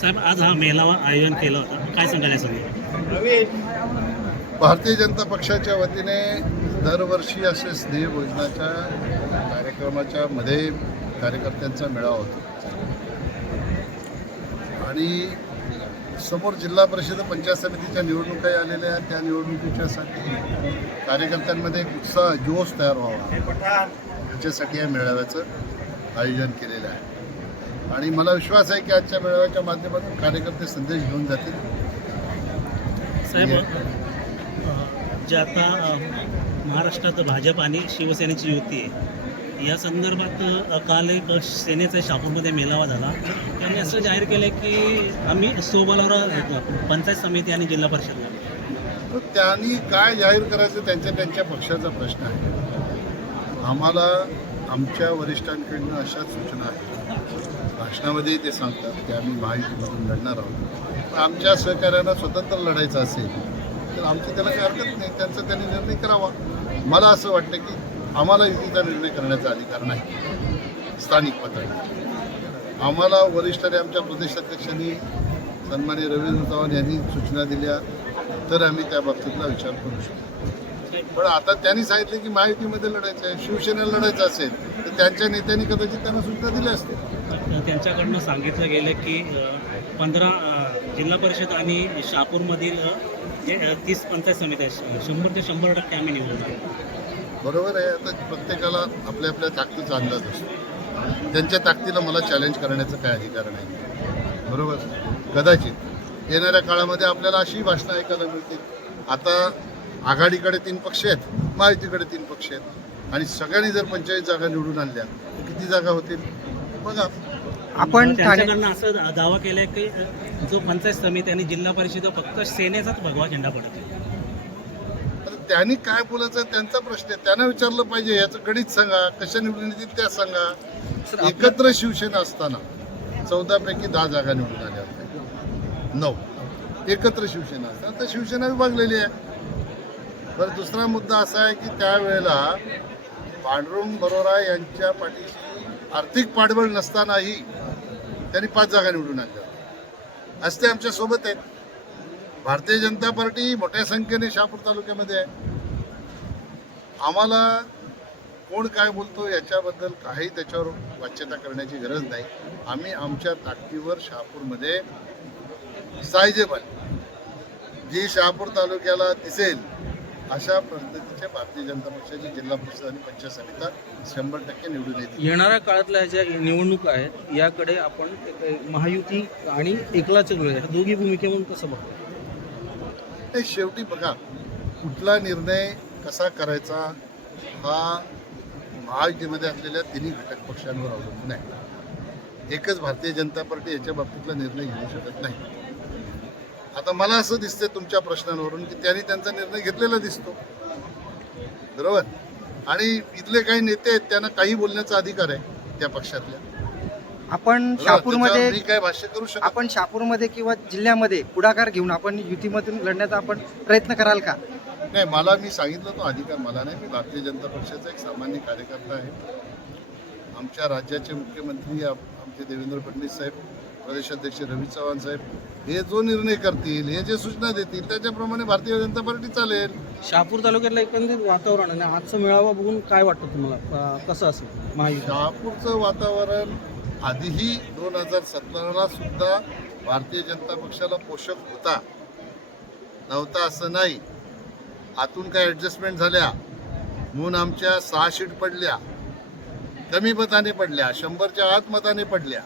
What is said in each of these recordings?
साहेब आज हा मेळावा आयोजन केलं होता. काय सांगायला सांगू? भारतीय जनता पक्षाच्या वतीने दरवर्षी असे स्नेह भोजनाच्या कार्यक्रमाच्या मध्ये कार्यकर्त्यांचा मेळावा होतो. आणि समोर जिल्हा परिषद पंचायत समितीच्या निवडणुकाही आलेल्या आहेत. त्या निवडणुकीच्यासाठी कार्यकर्त्यांमध्ये एक उत्साह जोश तयार व्हावा. याच्यासाठी या मेळाव्याचं आयोजन केलेलं आहे. आणि मला विश्वास आहे की आजच्या मेळाव्याच्या माध्यमातून कार्यकर्ते संदेश घेऊन जातील. साहेब जे आता महाराष्ट्रात भाजप आणि शिवसेनेची युती आहे या संदर्भात काल एक सेनेचा शापूरमध्ये मेळावा झाला. त्यांनी असं जाहीर केलं की आम्ही सोबलावर पंचायत समिती आणि जिल्हा परिषद. तर त्यांनी काय जाहीर करायचं त्यांच्या त्यांच्या पक्षाचा प्रश्न आहे. आम्हाला आमच्या वरिष्ठांकडनं अशाच सूचना आहेत. भाषणामध्ये ते सांगतात की आम्ही महायुतीमधून लढणार आहोत. पण आमच्या सहकार्यांना स्वतंत्र लढायचं असेल तर आमची त्याला काही हरकत नाही. त्यांचा त्यांनी निर्णय करावा. मला असं वाटतं की आम्हाला युतीचा निर्णय करण्याचा अधिकार नाही. स्थानिक पातळीवर. आम्हाला वरिष्ठांनी आमच्या प्रदेशाध्यक्षांनी सन्मान्य रवींद्र चव्हाण यांनी सूचना दिल्या तर आम्ही त्या बाबतीतला विचार करू शकतो. पण आता त्यांनी सांगितलं की महायुतीमध्ये लढायचं आहे शिवसेनेला लढायचं असेल तर त्यांच्या नेत्यांनी कदाचित त्यांना सूचना दिल्या असतील. त्यांच्याकडनं सांगितलं गेलं की पंधरा जिल्हा परिषद आणि शहापूरमधील अ, जे तीस पंचायत समिती आहेत. शंभर ते शंभर टक्के आम्ही निवडणार बरोबर आहे आता प्रत्येकाला आपल्या आपल्या ताकदीचा अंदाज असतो. त्यांच्या ताकदीला मला चॅलेंज करण्याचा काय अधिकार नाही. बरोबर? कदाचित येणाऱ्या काळामध्ये आपल्याला अशी भाषणं ऐकायला मिळतील. आता आघाडीकडे तीन पक्ष आहेत महायुतीकडे तीन पक्ष आहेत. आणि सगळ्यांनी जर पंचायत जागा निवडून आणल्या तर किती जागा होतील? बघा. आपण ठाणे त्यांच्याकडनं असं दावा केलाय की जो पंचायत समिती आणि जिल्हा परिषद फक्त सेनेचाच भगवा झेंडा पडतो तर त्यांनी काय बोलायचं त्यांचा प्रश्न आहे. त्यांना विचारलं पाहिजे याचं गणित सांगा कशा निवडून येतील त्या सांगा. एकत्र शिवसेना असताना चौदापैकी दहा जागा निवडून आल्या होत्या. नऊ. एकत्र शिवसेना असताना तर शिवसेना विभागलेली आहे. तर दुसरा मुद्दा असा आहे की त्यावेळेला पांडुरंग बरोरा यांच्या पाठीशी आर्थिक पाठबळ नसतानाही त्यांनी पाच जागा निवडून आणल्या. असते आज ते आमच्यासोबत आहेत. भारतीय जनता पार्टी मोठ्या संख्येने शहापूर तालुक्यामध्ये आहे. आम्हाला कोण काय बोलतो याच्याबद्दल काही त्याच्यावर वाच्यता करण्याची गरज नाही. आम्ही आमच्या ताकदीवर शहापूरमध्ये सायजेबल जी शहापूर तालुक्याला दिसेल अशा पद्धतीचे भारतीय जनता पक्षाची जिल्हा परिषद आणि पंचायत समित्या शंभर टक्के निवडून येतील. येणाऱ्या काळातल्या ज्या निवडणुका आहेत याकडे आपण महायुती आणि एकलाच ह्या दोघी भूमिकेमधून कसं बघतो? ते शेवटी बघा कुठला निर्णय कसा करायचा हा महायुतीमध्ये असलेल्या तिन्ही घटक पक्षांवर अवलंबून आहे. एकच भारतीय जनता पार्टी याच्या बाबतीतला निर्णय घेऊ शकत नाही. आता मला असं दिसतंय तुमच्या प्रश्नांवरून की त्यांनी त्यांचा निर्णय घेतलेला दिसतो. बरोबर? आणि इथले काही नेते आहेत त्यांना काही बोलण्याचा अधिकार आहे त्या पक्षातल्या. आपण मी काय भाष्य करू शकत आपण शहापूरमध्ये किंवा जिल्ह्यामध्ये पुढाकार घेऊन आपण युतीमधून लढण्याचा आपण प्रयत्न कराल का? नाही मला मी सांगितलं तो अधिकार मला नाही. मी भारतीय जनता पक्षाचा एक सामान्य कार्यकर्ता आहे. आमच्या राज्याचे मुख्यमंत्री आमचे देवेंद्र फडणवीस साहेब प्रदेशाध्यक्ष रवी चव्हाण साहेब हे जो निर्णय करतील हे जे सूचना देतील त्याच्याप्रमाणे भारतीय जनता पार्टी चालेल. शहापूर तालुक्यातलं एकंदरीत वातावरण आणि आजचं मेळावा बघून काय वाटतं तुम्हाला? अं, कसं असेल महायुती शहापूरचं वातावरण आधीही दोन हजार सतराला सुद्धा भारतीय जनता पक्षाला पोषक होता. नव्हता असं नाही. आतून काय ॲडजस्टमेंट झाल्या. म्हणून आमच्या सहा शीट पडल्या. कमी मताने पडल्या. शंभरच्या आत मताने पडल्या.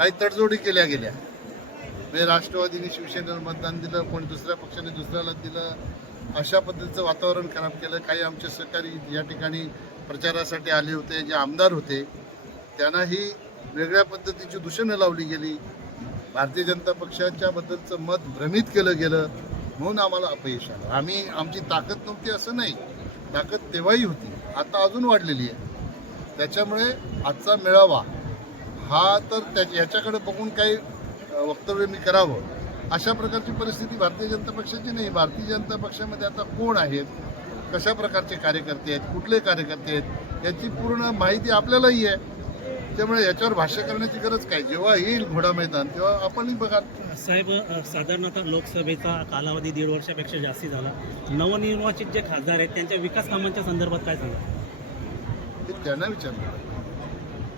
काही तडजोडी केल्या गेल्या. म्हणजे राष्ट्रवादीने शिवसेनेला मतदान दिलं कोणी दुसऱ्या पक्षाने दुसऱ्याला दिलं अशा पद्धतीचं वातावरण खराब केलं. काही आमचे सहकारी या ठिकाणी प्रचारासाठी आले होते जे आमदार होते त्यांनाही वेगळ्या पद्धतीची दूषणं लावली गेली. भारतीय जनता पक्षाच्या बद्दलचं मत भ्रमित केलं गेलं म्हणून आम्हाला अपयश आलं. आम्ही आमची ताकद नव्हती असं नाही. ताकद तेव्हाही होती. आता अजून वाढलेली आहे. त्याच्यामुळे आजचा मेळावा हा तर त्या ह्याच्याकडे बघून काही वक्तव्य मी करावं. अशा प्रकारची परिस्थिती भारतीय जनता पक्षाची नाही. भारतीय जनता पक्षामध्ये आता कोण आहेत? कशा प्रकारचे कार्यकर्ते आहेत? कुठले कार्यकर्ते आहेत? याची पूर्ण माहिती आपल्यालाही आहे. त्यामुळे याच्यावर भाष्य करण्याची गरज काय? जेव्हा येईल घोडा मैदान तेव्हा आपणही बघा. साहेब साधारणतः लोकसभेचा कालावधी दीड वर्षापेक्षा जास्ती झाला. नवनिर्वाचित जे खासदार आहेत त्यांच्या विकास कामांच्या संदर्भात काय सांगा? ते त्यांना विचारलं.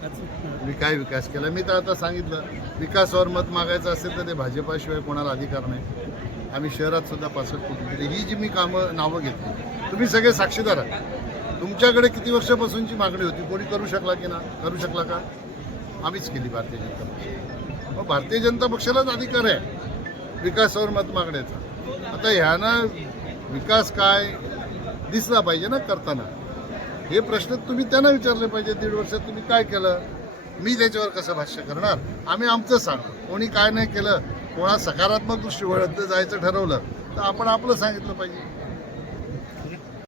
मी काय विकास केला? मी तर आता सांगितलं विकासावर मत मागायचं असेल तर ते भाजपाशिवाय कोणाला अधिकार नाही. आम्ही शहरात सुद्धा पासष्ट कोटी दिले. ही जी मी कामं नावं घेतली तुम्ही सगळे साक्षीदार आहात. तुमच्याकडे किती वर्षापासूनची मागणी होती? कोणी करू शकला की ना? करू शकला का? आम्हीच केली भारतीय जनता पक्ष. मग भारतीय जनता पक्षालाच अधिकार आहे विकासावर मत मागण्याचा. आता ह्यानं विकास काय दिसला पाहिजे ना करताना? हे प्रश्न तुम्ही त्यांना विचारले पाहिजे दीड वर्षात तुम्ही काय केलं? मी त्याच्यावर कसं भाष्य करणार? आम्ही आमचं सांगतो कोणी काय नाही केलं कोणा सकारात्मक दृष्टी जायचं ठरवलं तर आपण आपलं सांगितलं पाहिजे.